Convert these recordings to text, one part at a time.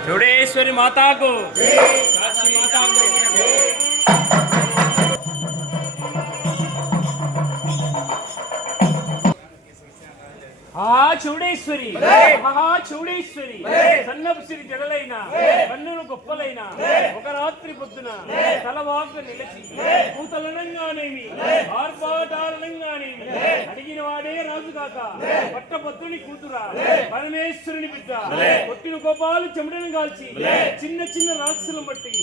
चौड़ेश्वरी माता को, काशी माता को। చూడేశ్వరి చూడేశ్వరి సన్నపు సిరి జడలైన కన్నులు గొప్పలైన ఒక రాత్రి పొద్దున తలవాకు నిలిచి కూతలనంగానేమి ఆర్భాటాలనంగానేమి అడిగిన వాడే రాజు కాక పట్టభద్రుని కూతురా పరమేశ్వరుని బిడ్డ కొట్టిన గోపాలు చెమటను కాల్చి చిన్న చిన్న రాక్షసులను బట్టి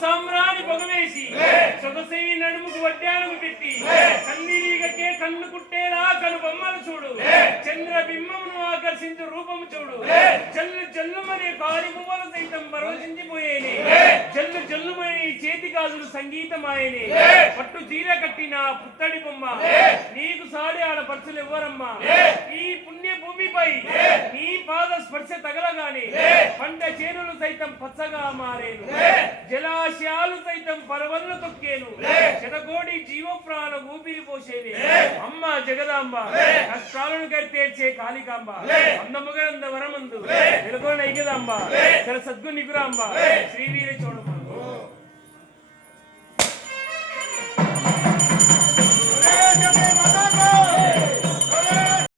సామ్రాణి పొగవేసి సొగసై నడుముకు వడ్డానుకు పెట్టి కన్నీరిగకే కన్ను కుట్టేలా కను బొమ్మలు చూడు చంద్రబింబమును ఆకర్షించు రూపము చూడు జల్లు జల్లుమనే కాలి పువ్వులు సైతం పరవశించిపోయేని జల్లు జల్లుమని చేతి గాజులు సంగీతమాయని పట్టు చీర కట్టిన పుత్తడి బొమ్మ నీకు సాడి ఆడ పర్చులు ఎవ్వరమ్మా ఈ పుణ్య భూమిపై నీ పాద స్పర్శ తగలగానే పంట చేనులు సైతం పచ్చగా మారేను జలాశయాలు సైతం పరవళ్ళు తొక్కేను శతకోటి జీవ ప్రాణ ఊపిరి పోసేది అమ్మ జగదాంబ కష్టాలను కట్టేర్చే కాళికాంబ అందముగంద వరమందు వెలుగోన ఐగదాంబ సద్గు నిగురాంబ శ్రీవీర చోడు